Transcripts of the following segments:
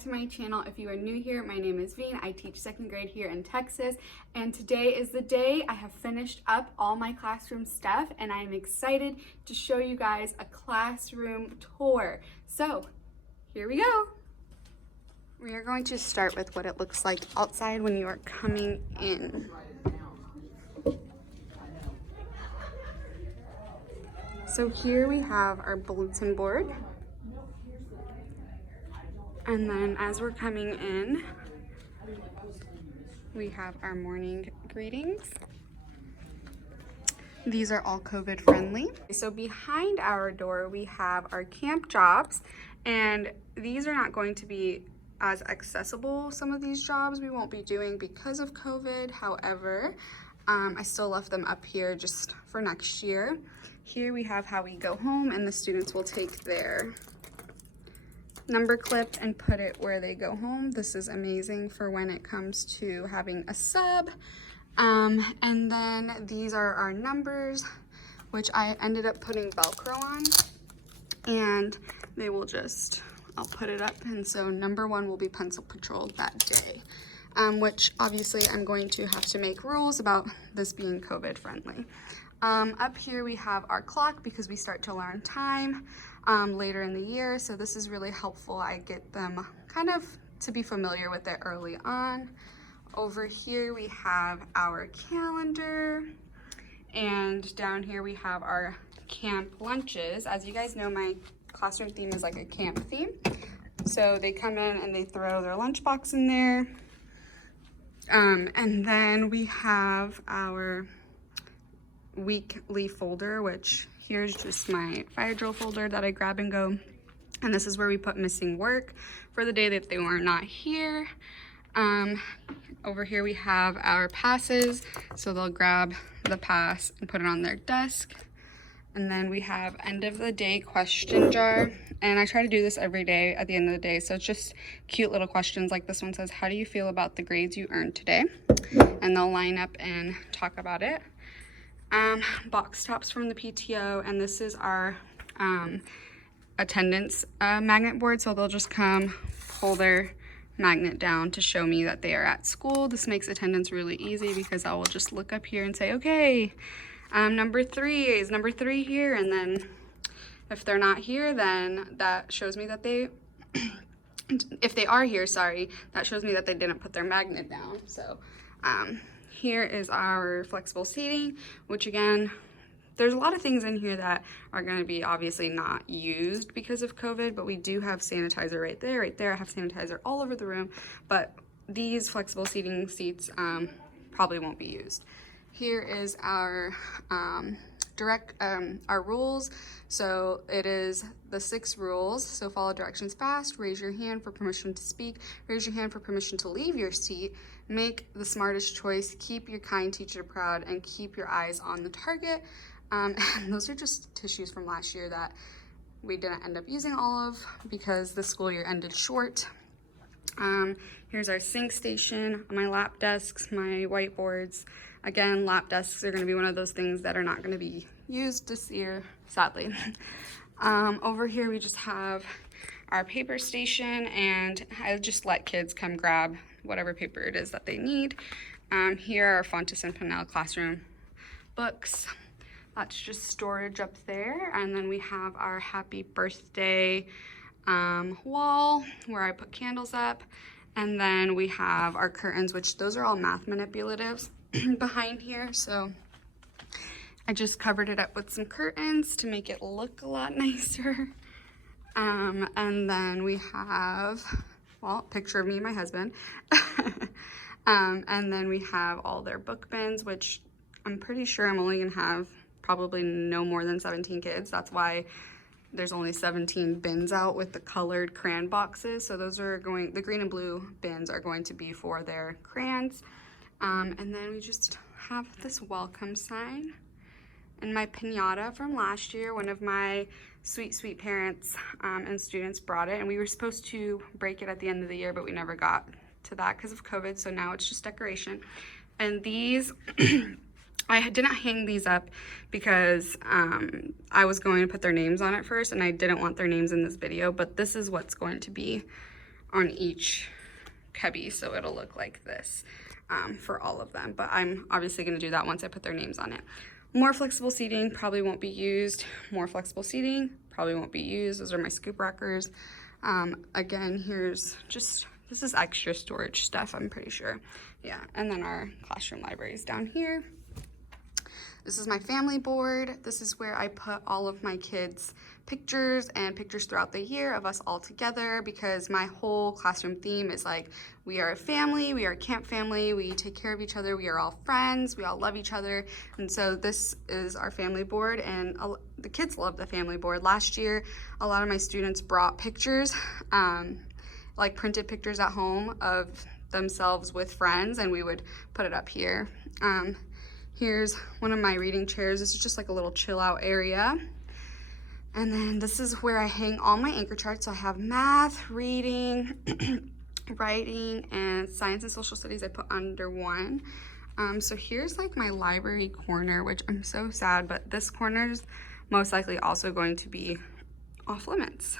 to my channel. If you are new here, my name is Veen. I teach 2nd grade here in Texas, and today is the day I have finished up all my classroom stuff, and I am excited to show you guys a classroom tour. So here we go. We are going to start with what it looks like outside when you are coming in. So here we have our bulletin board. And then as we're coming in, we have our morning greetings. These are all COVID friendly. So behind our door, we have our camp jobs, and these are not going to be as accessible. Some of these jobs we won't be doing because of COVID. However, I still left them up here just for next year. Here we have how we go home, and the students will take their number clip and put it where they go home. This is amazing for when it comes to having a sub. And then these are our numbers, which I ended up putting Velcro on, and they will just, I'll put it up. And so number 1 will be pencil patrolled that day, which obviously I'm going to have to make rules about this being COVID friendly. Up here we have our clock because we start to learn time later in the year. So this is really helpful. I get them kind of to be familiar with it early on. Over here we have our calendar, and down here we have our camp lunches. As you guys know, my classroom theme is like a camp theme. So they come in and they throw their lunchbox in there. And then we have our weekly folder, which here's just my fire drill folder that I grab and go. And this is where we put missing work for the day that they were not here. Over here we have our passes, so they'll grab the pass and put it on their desk. And then we have end of the day question jar, and I try to do this every day at the end of the day. So it's just cute little questions like this one says, how do you feel about the grades you earned today? And they'll line up and talk about it. Box tops from the PTO, and this is our attendance magnet board. So they'll just come pull their magnet down to show me that they are at school. This makes attendance really easy because I will just look up here and say, okay, number 3 is number 3 here, and then if they're not here, then that shows me that they if they are here, sorry, that shows me that they didn't put their magnet down. So here is our flexible seating, which again, there's a lot of things in here that are going to be obviously not used because of COVID, but we do have sanitizer right there. I have sanitizer all over the room, but these flexible seating seats probably won't be used. Here is our our rules. So it is the 6 rules. So follow directions fast, raise your hand for permission to speak, raise your hand for permission to leave your seat, make the smartest choice, keep your kind teacher proud, and keep your eyes on the target. And those are just tissues from last year that we didn't end up using all of because the school year ended short. Here's our sink station, my lap desks, my whiteboards. Again, lap desks are going to be one of those things that are not going to be used this year, sadly. Over here we just have our paper station, and I just let kids come grab whatever paper it is that they need. Here are our Fontes and Pinnell classroom books. That's just storage up there. And then we have our happy birthday wall where I put candles up. And then we have our curtains, which those are all math manipulatives behind here. So I just covered it up with some curtains to make it look a lot nicer. And then we have, well, a picture of me and my husband. And then we have all their book bins, which I'm pretty sure I'm only gonna have probably no more than 17 kids. That's why there's only 17 bins out with the colored crayon boxes. So those are going, the green and blue bins are going to be for their crayons. And then we just have this welcome sign. And my piñata from last year, one of my sweet parents and students brought it, and we were supposed to break it at the end of the year, but we never got to that because of COVID, so now it's just decoration. And these I didn't hang these up because I was going to put their names on it first, and I didn't want their names in this video, but this is what's going to be on each cubby, so it'll look like this for all of them. But I'm obviously going to do that once I put their names on it. More flexible seating probably won't be used. More flexible seating probably won't be used. Those are my scoop rockers. Again, here's just, this is extra storage stuff, I'm pretty sure. Yeah, and then our classroom library is down here. This is my family board. This is where I put all of my kids' pictures and pictures throughout the year of us all together, because my whole classroom theme is like, we are a family, we are a camp family, we take care of each other, we are all friends, we all love each other. And so this is our family board, and the kids love the family board. Last year, a lot of my students brought pictures, like printed pictures at home of themselves with friends, and we would put it up here. Here's one of my reading chairs. This is just like a little chill out area. And then this is where I hang all my anchor charts. So I have math, reading, writing, and science and social studies I put under one. So here's like my library corner, which I'm so sad, but this corner is most likely also going to be off limits.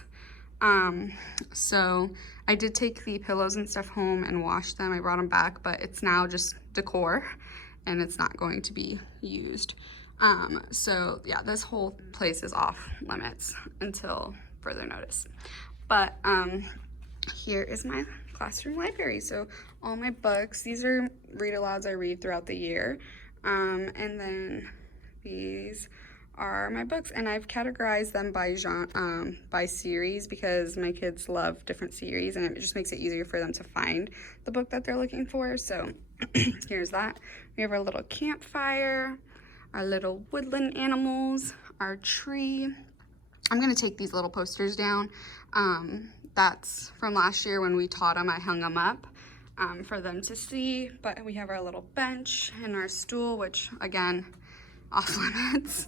So I did take the pillows and stuff home and wash them. I brought them back, but it's now just decor, and it's not going to be used. So yeah, this whole place is off limits until further notice. But here is my classroom library. So all my books, these are read alouds I read throughout the year. And then these are my books, and I've categorized them by genre, by series, because my kids love different series, and it just makes it easier for them to find the book that they're looking for. So here's that. We have our little campfire, our little woodland animals, our tree. I'm gonna take these little posters down. That's from last year when we taught them. I hung them up for them to see, but we have our little bench and our stool, which again, off limits.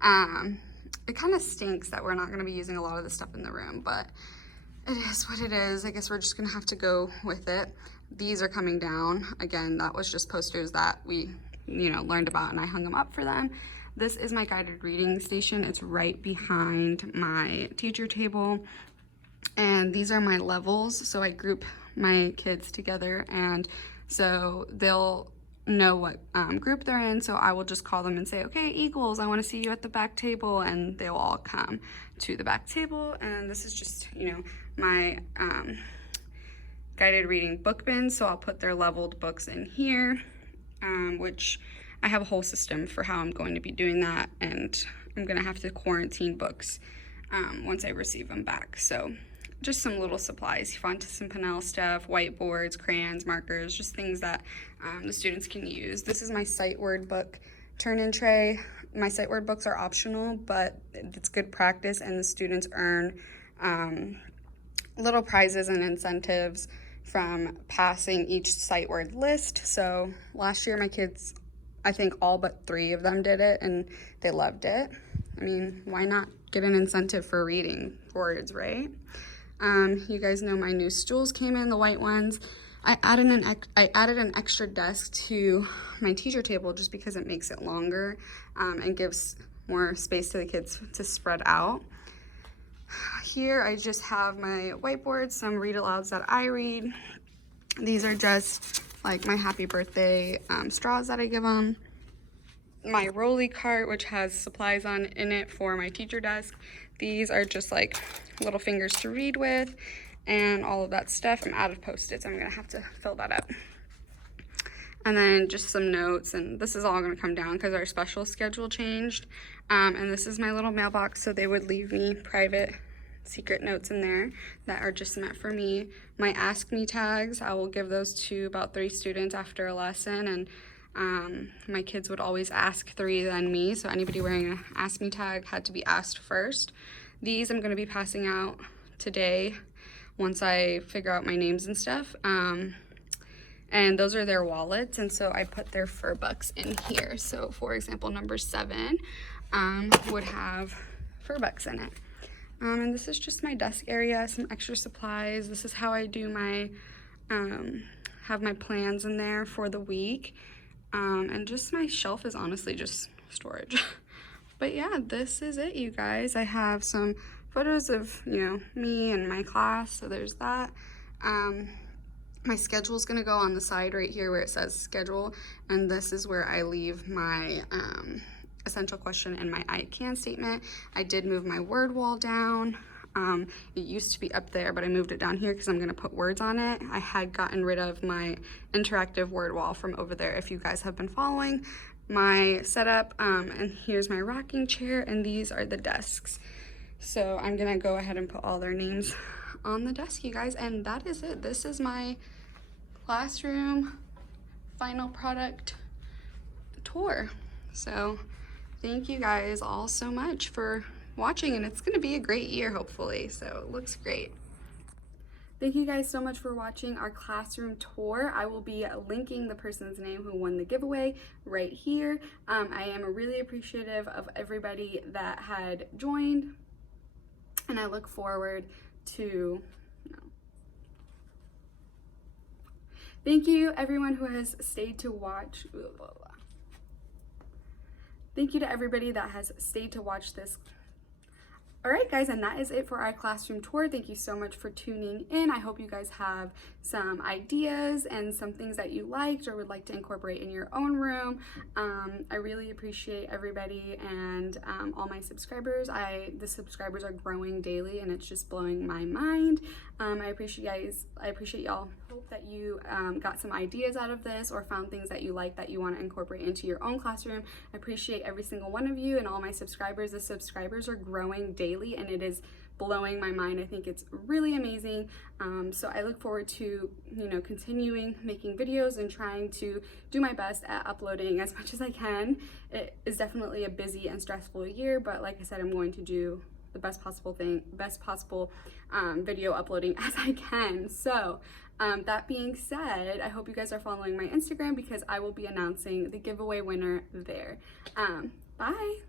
It kind of stinks that we're not going to be using a lot of the stuff in the room, but it is what it is. I guess we're just going to have to go with it. These are coming down. Again, that was just posters that we, learned about, and I hung them up for them. This is my guided reading station. It's right behind my teacher table, and these are my levels. So I group my kids together, and so they'll know what group they're in, so I will just call them and say, okay, Eagles, I want to see you at the back table, and they'll all come to the back table. And this is just, my guided reading book bin, so I'll put their leveled books in here, which I have a whole system for how I'm going to be doing that, and I'm going to have to quarantine books once I receive them back. So just some little supplies, Fontes and Pinnell stuff, whiteboards, crayons, markers, just things that the students can use. This is my sight word book turn-in tray. My sight word books are optional, but it's good practice, and the students earn little prizes and incentives from passing each sight word list. So last year my kids, I think all but 3 of them did it, and they loved it. I mean, why not get an incentive for reading words, right? You guys know my new stools came in, the white ones. I added an extra desk to my teacher table just because it makes it longer and gives more space to the kids to spread out. Here I just have my whiteboard, some read alouds that I read. These are just like my happy birthday straws that I give them. My rolly cart, which has supplies in it for my teacher desk. These are just like little fingers to read with, and all of that stuff. I'm out of Post-its. I'm gonna have to fill that up. And then just some notes, and this is all gonna come down because our special schedule changed. And this is my little mailbox, so they would leave me private secret notes in there that are just meant for me. My Ask Me tags, I will give those to about 3 students after a lesson, and my kids would always ask 3 then me, so anybody wearing an Ask Me tag had to be asked first. These I'm going to be passing out today once I figure out my names and stuff. And those are their wallets, and so I put their fur bucks in here. So for example, number 7 would have fur bucks in it. And this is just my desk area, some extra supplies. This is how I do my, have my plans in there for the week. And just my shelf is honestly just storage. But yeah, this is it, you guys. I have some photos of, me and my class, so there's that. My schedule is going to go on the side right here where it says schedule, and this is where I leave my essential question and my I can statement. I did move my word wall down. It used to be up there, but I moved it down here because I'm going to put words on it. I had gotten rid of my interactive word wall from over there if you guys have been following my setup. And here's my rocking chair, and these are the desks. So I'm going to go ahead and put all their names on the desk, you guys, and that is it. This is my classroom final product tour. So thank you guys all so much for watching, and it's going to be a great year hopefully, so it looks great. Thank you guys so much for watching our classroom tour. I will be linking the person's name who won the giveaway right here. I am really appreciative of everybody that had joined, and I look forward to thank you everyone who has stayed to watch. Thank you to everybody that has stayed to watch this. All right, guys, and that is it for our classroom tour. Thank you so much for tuning in. I hope you guys have some ideas and some things that you liked or would like to incorporate in your own room. I really appreciate everybody and all my subscribers. The subscribers are growing daily, and it's just blowing my mind. I appreciate y'all. Hope that you got some ideas out of this or found things that you like that you want to incorporate into your own classroom. I appreciate every single one of you and all my subscribers. The subscribers are growing daily, and it is blowing my mind. I think it's really amazing. So I look forward to, continuing making videos and trying to do my best at uploading as much as I can. It is definitely a busy and stressful year, but like I said, I'm going to do the best possible video uploading as I can. So that being said, I hope you guys are following my Instagram because I will be announcing the giveaway winner there. Bye.